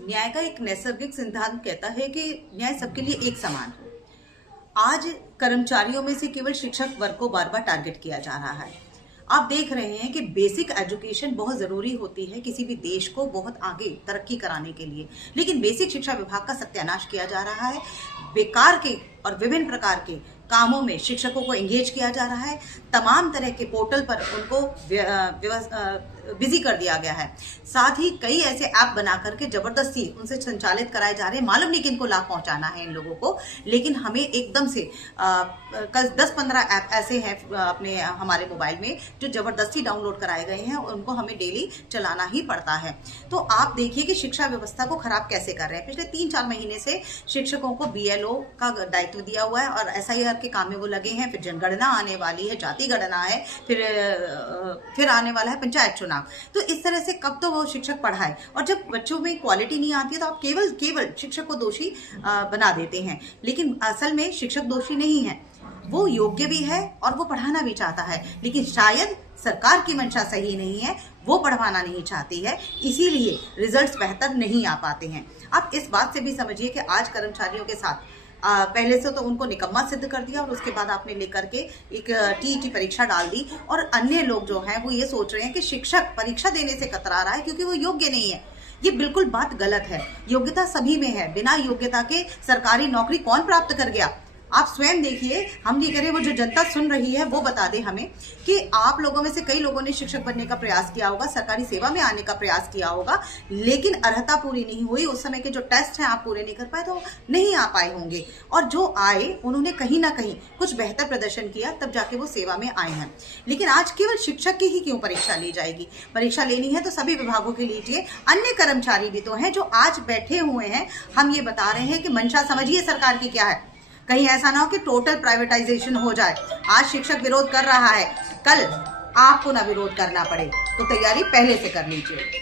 न्याय का एक नैसर्गिक सिद्धांत कहता है कि न्याय सबके लिए एक समान है। आज कर्मचारियों में से केवल शिक्षक वर्ग को बार बार टारगेट किया जा रहा है। आप देख रहे हैं कि बेसिक एजुकेशन बहुत ज़रूरी होती है किसी भी देश को बहुत आगे तरक्की कराने के लिए, लेकिन बेसिक शिक्षा विभाग का सत्यानाश किया जा रहा है। बेकार के और विभिन्न प्रकार के कामों में शिक्षकों को एंगेज किया जा रहा है। तमाम तरह के पोर्टल पर उनको बिजी कर दिया गया है। साथ ही कई ऐसे ऐप बना करके जबरदस्ती उनसे संचालित कराए जा रहे हैं। मालूम नहीं किनको लाभ पहुंचाना है इन लोगों को, लेकिन हमें एकदम से 10-15 ऐप ऐसे हैं अपने हमारे मोबाइल में जो जबरदस्ती डाउनलोड कराए गए हैं और उनको हमें डेली चलाना ही पड़ता है। तो आप देखिए कि शिक्षा व्यवस्था को खराब कैसे कर रहे हैं। पिछले 3-4 महीने से शिक्षकों को BLO का दायित्व दिया हुआ है और SIR के काम में वो लगे हैं। फिर जनगणना आने वाली है, जाति गणना है, फिर आने वाला है पंचायत चुनाव। तो इस तरह से कब तो वो शिक्षक पढ़ाए, और जब बच्चों में क्वालिटी नहीं आती है तो आप केवल शिक्षक को दोषी बना देते हैं। लेकिन असल में शिक्षक दोषी नहीं है, वो योग्य भी है और वो पढ़ाना भी चाहता है, लेकिन शायद सरकार की मंशा सही नहीं है, वो पढ़वाना नहीं चाहती है, इसीलिए रिजल्ट्स बेहतर नहीं आ पाते हैं। आप इस बात से भी समझिए कि आज कर्मचारियों के साथ पहले से तो उनको निकम्मा सिद्ध कर दिया और उसके बाद आपने लेकर के एक TET परीक्षा डाल दी, और अन्य लोग जो हैं वो ये सोच रहे हैं कि शिक्षक परीक्षा देने से कतरा रहा है क्योंकि वो योग्य नहीं है। ये बिल्कुल बात गलत है। योग्यता सभी में है। बिना योग्यता के सरकारी नौकरी कौन प्राप्त कर गया? आप स्वयं देखिए। हम नहीं करें, वो जो जनता सुन रही है वो बता दे हमें कि आप लोगों में से कई लोगों ने शिक्षक बनने का प्रयास किया होगा, सरकारी सेवा में आने का प्रयास किया होगा, लेकिन अर्हता पूरी नहीं हुई। उस समय के जो टेस्ट हैं आप पूरे नहीं कर पाए तो नहीं आ पाए होंगे, और जो आए उन्होंने कहीं ना कहीं कुछ बेहतर प्रदर्शन किया, तब जाके वो सेवा में आए हैं। लेकिन आज केवल शिक्षक की ही क्यों परीक्षा ली जाएगी? परीक्षा लेनी है तो सभी विभागों की लीजिए। अन्य कर्मचारी भी तो हैं जो आज बैठे हुए हैं। हम ये बता रहे हैं कि मंशा समझिए सरकार की क्या है। कहीं ऐसा ना हो कि टोटल प्राइवेटाइजेशन हो जाए। आज शिक्षक विरोध कर रहा है, कल आपको ना विरोध करना पड़े, तो तैयारी पहले से कर लीजिए।